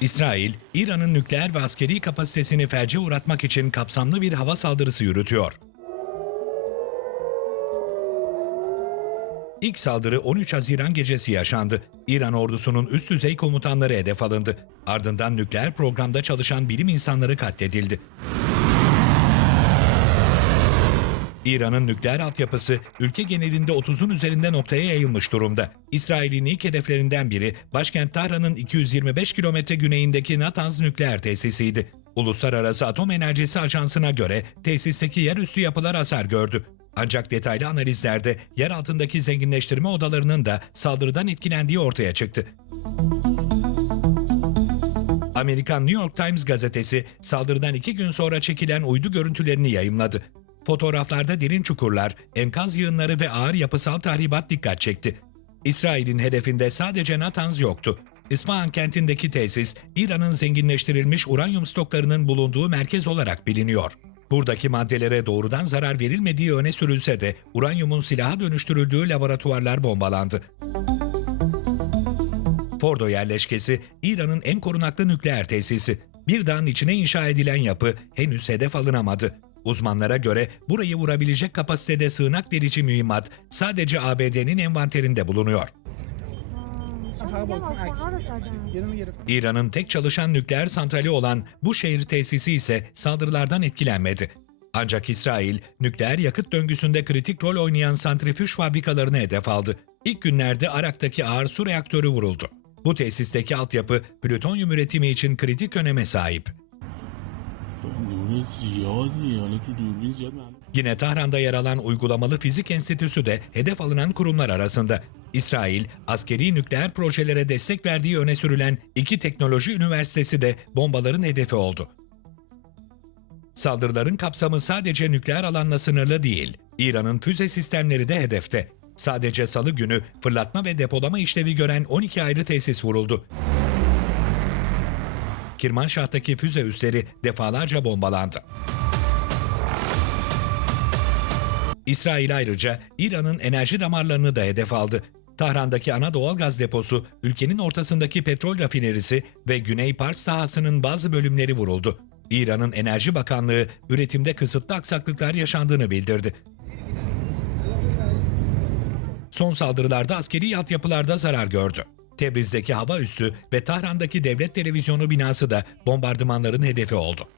İsrail, İran'ın nükleer ve askeri kapasitesini felce uğratmak için kapsamlı bir hava saldırısı yürütüyor. İlk saldırı 13 Haziran gecesi yaşandı. İran ordusunun üst düzey komutanları hedef alındı. Ardından nükleer programda çalışan bilim insanları katledildi. İran'ın nükleer altyapısı ülke genelinde 30'un üzerinde noktaya yayılmış durumda. İsrail'in ilk hedeflerinden biri başkent Tahran'ın 225 kilometre güneyindeki Natanz nükleer tesisiydi. Uluslararası Atom Enerjisi Ajansı'na göre tesisteki yerüstü yapılar hasar gördü. Ancak detaylı analizlerde yer altındaki zenginleştirme odalarının da saldırıdan etkilendiği ortaya çıktı. Amerikan New York Times gazetesi saldırıdan iki gün sonra çekilen uydu görüntülerini yayımladı. Fotoğraflarda derin çukurlar, enkaz yığınları ve ağır yapısal tahribat dikkat çekti. İsrail'in hedefinde sadece Natanz yoktu. İsfahan kentindeki tesis, İran'ın zenginleştirilmiş uranyum stoklarının bulunduğu merkez olarak biliniyor. Buradaki maddelere doğrudan zarar verilmediği öne sürülse de uranyumun silaha dönüştürüldüğü laboratuvarlar bombalandı. Fordo yerleşkesi İran'ın en korunaklı nükleer tesisi. Bir dağın içine inşa edilen yapı henüz hedef alınamadı. Uzmanlara göre burayı vurabilecek kapasitede sığınak delici mühimmat sadece ABD'nin envanterinde bulunuyor. İran'ın tek çalışan nükleer santrali olan bu şehir tesisi ise saldırılardan etkilenmedi. Ancak İsrail, nükleer yakıt döngüsünde kritik rol oynayan santrifüj fabrikalarını hedef aldı. İlk günlerde Arak'taki ağır su reaktörü vuruldu. Bu tesisteki altyapı plütonyum üretimi için kritik öneme sahip. Yine Tahran'da yer alan Uygulamalı Fizik Enstitüsü de hedef alınan kurumlar arasında. İsrail, askeri nükleer projelere destek verdiği öne sürülen iki teknoloji üniversitesi de bombaların hedefi oldu. Saldırıların kapsamı sadece nükleer alanla sınırlı değil. İran'ın füze sistemleri de hedefte. Sadece salı günü fırlatma ve depolama işlevi gören 12 ayrı tesis vuruldu. Kirmanşah'taki füze üsleri defalarca bombalandı. İsrail ayrıca İran'ın enerji damarlarını da hedef aldı. Tahran'daki ana doğal gaz deposu, ülkenin ortasındaki petrol rafinerisi ve Güney Pars sahasının bazı bölümleri vuruldu. İran'ın Enerji Bakanlığı üretimde kısıtlı aksaklıklar yaşandığını bildirdi. Son saldırılarda askeri altyapılarda zarar gördü. Tebriz'deki hava üssü ve Tahran'daki devlet televizyonu binası da bombardımanların hedefi oldu.